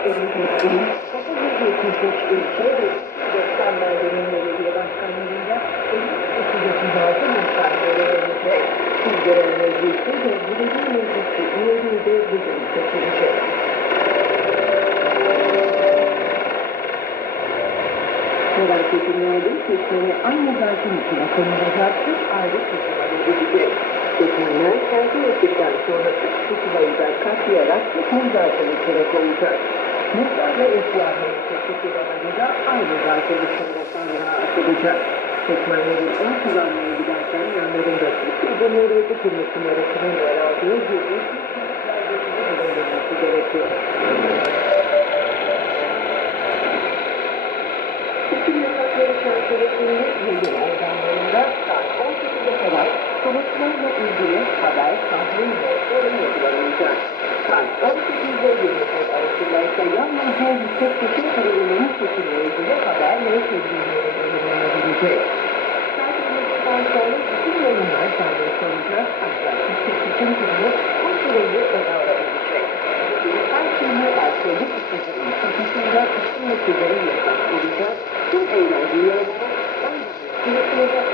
Elimizin Kapıcı seçtiği ve 90'ların belediye başkanlarında 38 insan görevlenecek. Kırgıran Meclisi ve Belediye Meclisi üyeliği de bugün seçilecek. Merak edilmeli seçmeni aynı zaten içine konulacaktır, ayrı pusula verilecek. Seçmenler tercih ettikten sonra üç pusulayı da katlayarak seçmen zaten içine koyacak. Muhtar ve eşya meclisi pusulaları da aynı zaten içinde sandığa atılacak. Seçmenlerin oy kullanmaya giderken yanlarında Türkiye Cumhuriyeti Kırmızı arasının yer aldığı eski kağıt belgesini bulundurması gerekiyor. Seçim yasakları çerçevesinde ilgili organlarında saat 18'e kadar sonuçlarla ilgili haber, tahmin ve yorum uygulanacak. Saat 18'de 20 arasında yalnız her yüksek seçim kurulunun seçimle ilgili haber ve tedbirleri belirlenebilecek. Saat 20'den sonra bütün yayınlar serbest olacak ancak yüksek seçim kurulu bu süreyi ele alabilecek. Her türlü erkeğin istediği kapısında ve kızları yasak olacak. Tüm eğlence yerine Sınıfında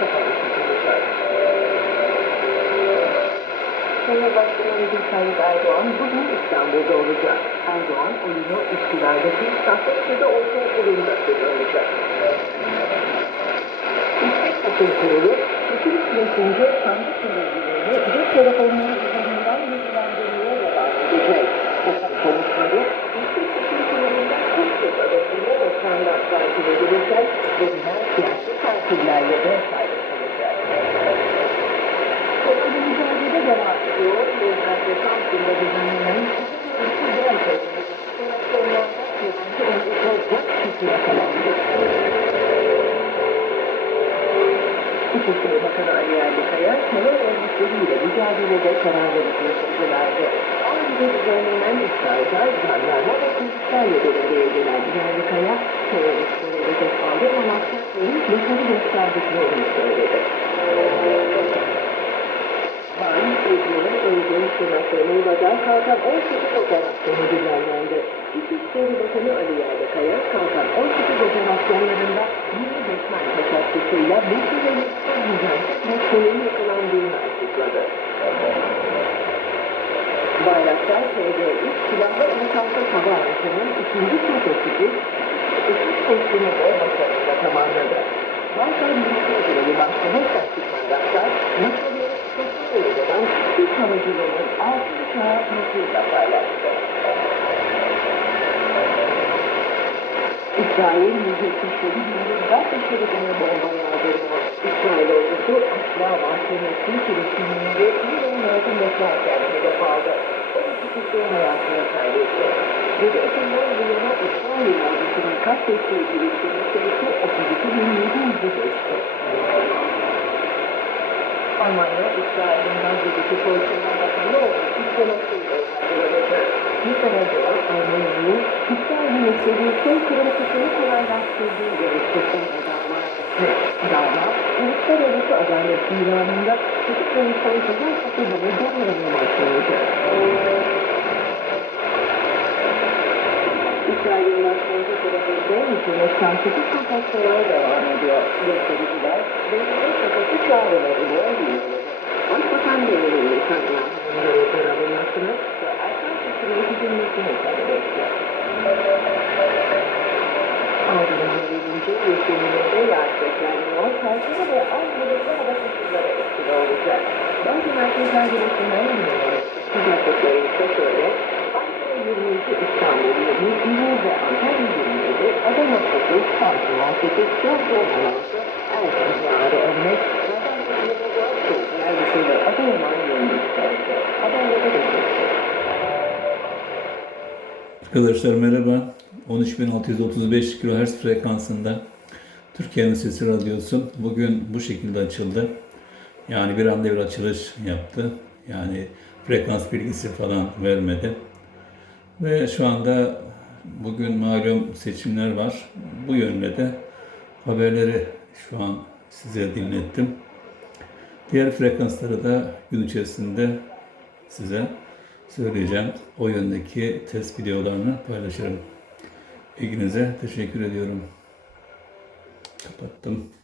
Cumhurbaşkanı Recep Tayyip Erdoğan bugün İstanbul'da olacak. Erdoğan oyunu iktidardaki Safranbolu'da ortaya bulunca kullanacak. Yüksek Seçim Kurulu, seçim süresince sandık yöneticilerini cep telefonları üzerinden bilgilendirmeye devam edecek. Fakat konuşmaları Yüksek Seçim Kurulu'nda kırk yıl arasında da standart takip edilirken verilen hukukuna bakanan yerli kaya terör örgütleriyle mücadelede kararları konuştulardı. Ayrıca düzenlenen ısrarda jandarma ve polislerle devreye gelen yerli kaya teröristlere hedef aldırmamakta onun yakarı gösterdiklerini söyledi. Van, İzmir, Uygun, Sivas ve Muğla'da kalkan 18 operasyonu düzenlendi. İçişleri Bakanı Ali Yerlikaya kalkan 18 operasyonlarında 25 manşet katkısıyla 550 yüzden maskonun yakalandığını açıkladı. Bayraktar TD3 silahlı enkazda hava aracının ikinci prototip'i uçuş kontrolünde başarıyla tamamladı. Baykar Milli Kurulu Başkanı Sertik Bayraktar, maskonun sosyal uygulanan Türk havacılığının altı uçağı Mısır'da paylaştı. İsrail Müzesi Şehir Yıldız Gaz Şeridi'ne bomba yağdırdı. İsrail ordusu asla mahkemesi Filistinlileri İran yardım beklerken hedef aldı. 12 kişi hayatını kaybetti. 7 Ekim'den bu yana İsrail ordusunun katlettiği Filistinli sayısı 32.700'ü geçti. Almanya, İsrail'in Gazze'deki politika bakanı olan diplomasıyla ilerledi. Nikaragua, Almanya'nın İsrail'in istediği soykırım kısmını kolaylaştırdığı gerekçesiyle dava uluslararası adalet divanında çocuk ve insan ceza kapıları doğrulamaya başlandı. İsrail'in başkenti tarafında hükümetten tutuş sokaklara devam ediyor. Göstericiler, belediye sokakı çağrılarını yürüyor. Başbakan Benjamin Netanyahu'nun görevden alınmasını ve erken seçime gidilmesini talep etti. Perşembe ve ay bulutlu hava koşulları etkili olacak. Bazı merkezler yürüyor. Sıcaklıkları ise şöyle. Ankara 22, İstanbul 20, İzmir ve Antalya 27, Adana 30, Samsun 18, Trabzon 16, Erzincan 15, Gaziantep 24, Soğuk Yeryüzü ve Adıyaman 23 derece. Haberlere geçelim. Arkadaşlar merhaba. 13635 kHz frekansında Türkiye'nin Sesi Radyosu bugün bu şekilde açıldı. Yani bir anda bir açılış yaptı. Yani frekans bilgisi falan vermedi. Ve şu anda bugün malum seçimler var. Bu yönde de haberleri şu an size dinlettim. Diğer frekansları da gün içerisinde size söyleyeceğim. O yöndeki test videolarını paylaşırım. İlginize teşekkür ediyorum. but them.